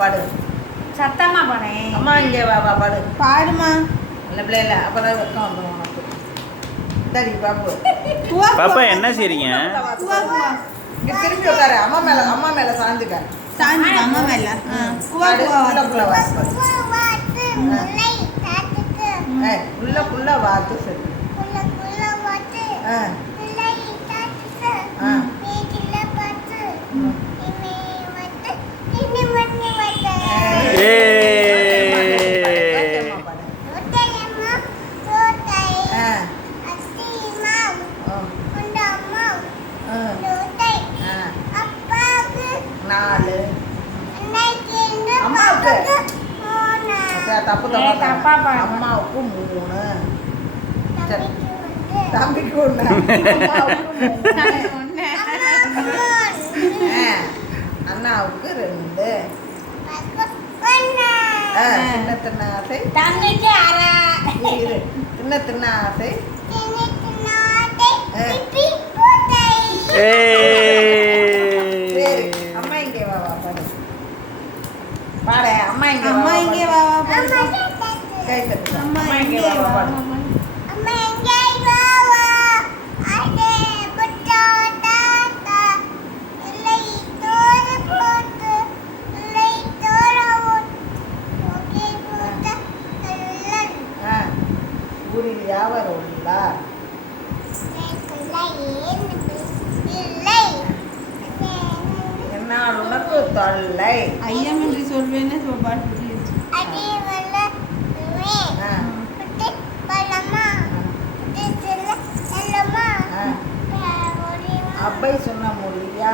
பாடு சத்தமா பாடு. அம்மா இங்கே வா பாடு. பாடுமா நல்ல பிள்ளை இல்லை. அப்போதான் வெக்கம் வந்துடும் உனக்கு. சரி பாப்பு. பாப்பா என்ன செய்றீங்க? திரும்பி உட்காரு. அம்மா மேல சாஞ்சுக்க. அம்மா மேல. உள்ள வாத்து சரி. தப்பு அம்மாவுக்கு 3 தம்பிக்கு 1 அண்ணாவுக்கு 2 சின்ன ஆசை தம்பிக்கு சின்ன ஆசை அம்மா இங்கே வா பாடு பாட. அம்மா இங்கே வா கை தட்டு. அம்மா இங்கே வா பாடு. ஊரில் யாவர் உள்ளார்? என்னால் உனக்கு தொல்லை. ஐயமின்றி சொல்வேன்னு பாட்டு. அப்பை சொன்ன மொழியா?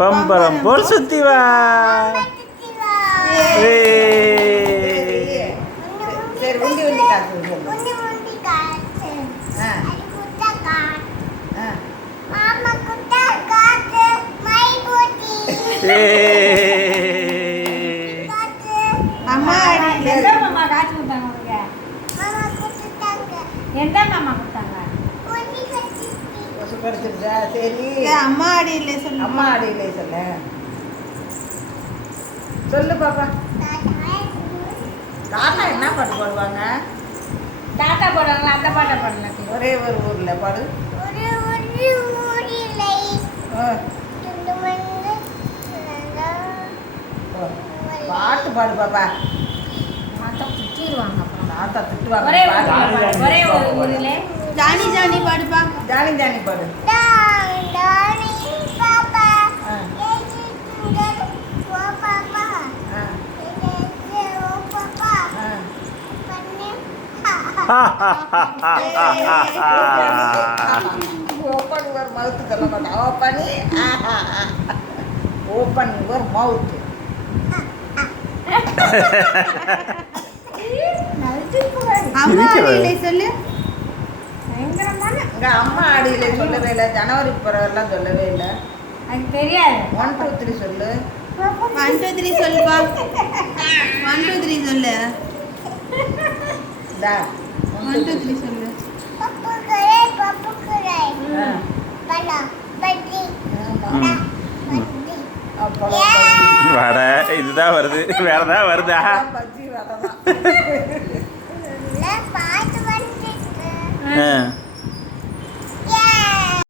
பம்பரம் போல் சுத்தி வா. சரி உண்டி காசு. அம்மா காசு எந்த மாமா கொடுத்தாங்க? சரி அம்மா அடியிலே சொல்லு. அம்மா அடியிலே சொல்லு பாப்பா. தாத்தா என்ன பாட்டு பாடுவாங்க? தாத்தா பாடுவாங்களா? அந்த பாட்டை பாடல. ஒரே ஒரு ஊர்ல பாடு. பாட்டு பாடு பாப்பா. தாத்தா திட்டிடுவாங்க. அப்புறம் தாத்தா திட்டுவாங்க. ஒரே ஒரு ஊர்ல ஜானி ஜானி பாடுப்பா. ஜானி ஜானி பாடு. ஓப்பன் யுவர் மவுத் சொல்ல மாட்டேன். Open your mouth. அம்மா அடியிலே சொல்லு. அம்மா அடியில சொல்லவே இல்லை. ஜனவரி பிறகுலாம் சொல்லவே இல்லை. எனக்கு தெரியாது. 1 2 3 சொல்லு. 1 2 3 சொல்லுப்பா. 1 2 3 சொல்லு. 1 2 3 சொல்லு. வடை இதுதான் வருது. வேற ஏதாவது வருதா? பஜ்ஜி வடை தான்.